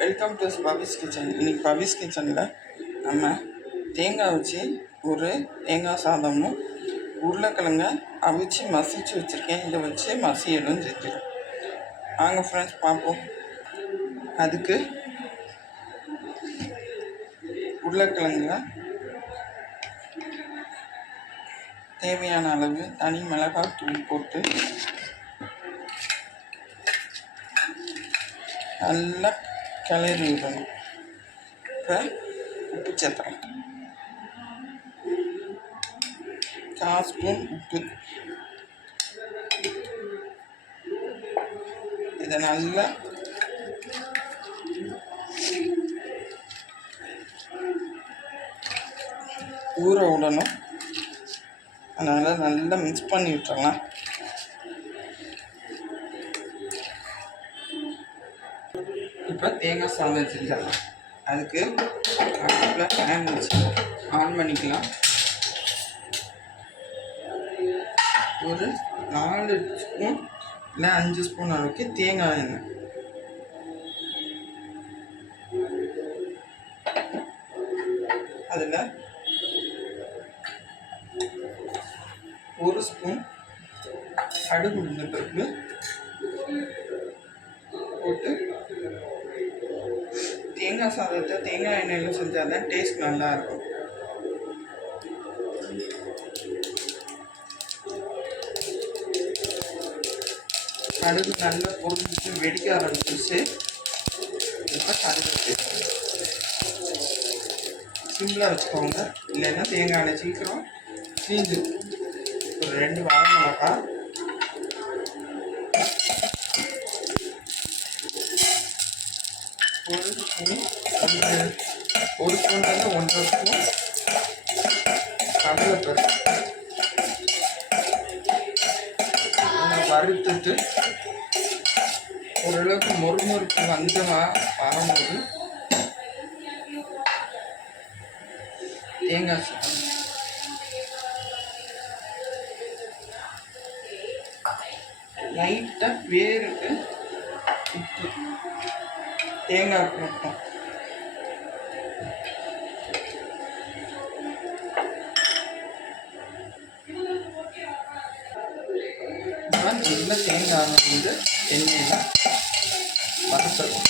Welcome to Pavis kitchen இன்னைக்கு பவிஸ் கிச்சனில் நம்ம தேங்காய் வச்சு ஒரு தேங்காய் சாதமும் உருளைக்கிழங்க அவிச்சு மசிச்சு வச்சுருக்கேன். இதை வச்சு மசியலும் செஞ்சிடும் வாங்க ஃப்ரெண்ட்ஸ் பார்ப்போம். அதுக்கு உருளைக்கிழங்குல தேவையான அளவு தனி மிளகாய் தூள் போட்டு நல்லா கிளறி விடணும் இப்போ உப்பு சேர்த்துறேன். கால் ஸ்பூன் உப்பு. இதை நல்லா ஊற விடணும். அதனால் நல்லா மிக்ஸ் பண்ணி விட்டுறலாம். இப்போ தேங்காய் சாதம் செஞ்சிடலாம். அதுக்கு அடுப்பில் ஃபேன் வச்சு ஆன் பண்ணிக்கலாம். ஒரு நாலு ஸ்பூன் இல்லை அஞ்சு ஸ்பூன் அளவுக்கு தேங்காய் எண்ணெய். அதில் ஒரு ஸ்பூன் கடுகு உளுந்த பருப்பு தேங்காய் சாதத்தை தேங்காய் எண்ணெயில் செஞ்சால் தான் டேஸ்ட் நல்லா இருக்கும் கடுகு நல்லா பொறிஞ்சிச்சு வெடிக்க ஆரம்பிச்சிருச்சு. இப்போ கடுகு சிம்பிளாக வச்சுக்கோங்க. இல்லைன்னா தேங்காய் எண்ணெய் சீக்கிரம் தீஞ்சு ஒரு ரெண்டு வாரம் மிளகா. ஒரு ஸ்பூன் ஒரு ஒரு ஸ்பூன்லேருந்து ஒன்றரை ஸ்பூன் கடலைப்பருப்பு வறுத்துட்டு ஓரளவுக்கு மொறுமொறுப்பு வந்தமா வரும்போது தேங்காய் சேர்க்கணும் லைட்டாக வேருக்கு உப்பு. தேங்காய் போட்டோம் இதில் தேங்காய் வந்து எண்ணெயில் வறுத்தணும்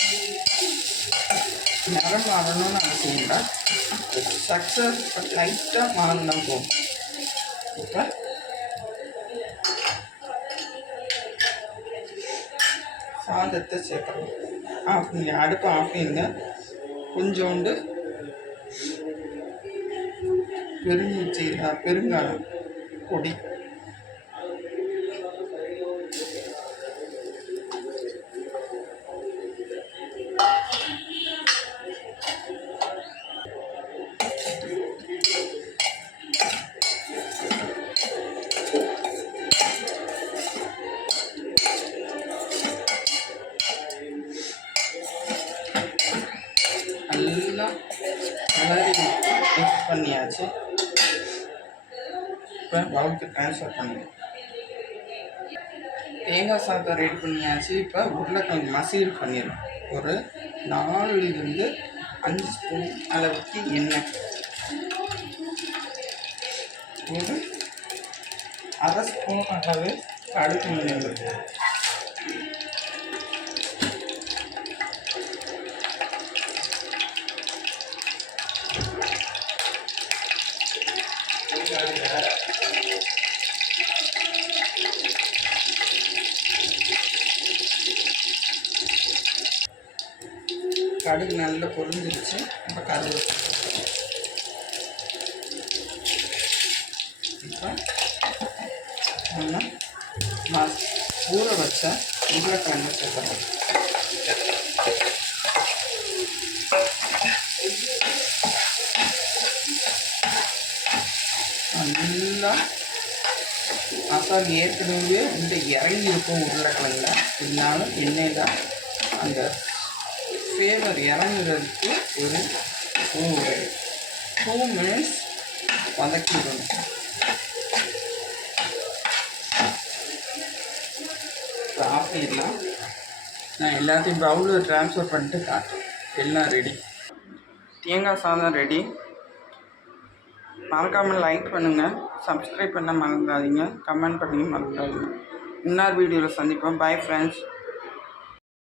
நிறம் மாறணும்னு அவசியம் இல்லை. சக்ஸஸ் லைட்டாக மாறினா போகும் இப்போ சாதத்தை சேர்க்கணும். ஆஃப் பண்ணி அடுப்பை ஆஃப் பண்ணிடுங்க கொஞ்சோண்டு பெருங்குச்சி பெருங்காயம் பொடி. பண்ணியாச்சு. இப்போ பவுலுக்கு ட்ரான்ஸ்ஃபர் பண்ணுங்க தேங்காய் சாதம் ரெடி பண்ணியாச்சு. இப்போ உருளைக்கிழங்கு மசீல் பண்ணிடலாம் ஒரு நாலுலேருந்து அஞ்சு ஸ்பூன் அளவுக்கு எண்ணெய். ஒரு அரை ஸ்பூன் அளவு கடுகு மிளகு கடுகு நல்லா பொரிஞ்சிருச்சு. நம்ம கடுகு இப்போ நம்ம ஊற வச்ச உருளைக்கிழங்கு சேர்க்கணும் நல்லா மசாலா ஏற்கனவே இந்த இறங்கி இருக்கும் உருளைக்கிழங்குல. இருந்தாலும் எண்ணெயில் அந்த ஃப்ளேவர் இறங்குறதுக்கு ஒரு ஒரு டூ மினிட்ஸ் வதக்கிடணும். இப்போ ஆஃப் பண்ணிடலாம். நான் எல்லாத்தையும் பவுலில் ட்ரான்ஸ்ஃபர் பண்ணிட்டு காட்டுறேன். எல்லாம் ரெடி தேங்காய் சாதம் ரெடி மறக்காமல் லைக் பண்ணுங்கள் சப்ஸ்கிரைப் பண்ண மறந்துடாதீங்க கமெண்ட் பண்ணி மறந்துடாதீங்க இன்னொரு வீடியோவில் சந்திப்போம். Bye friends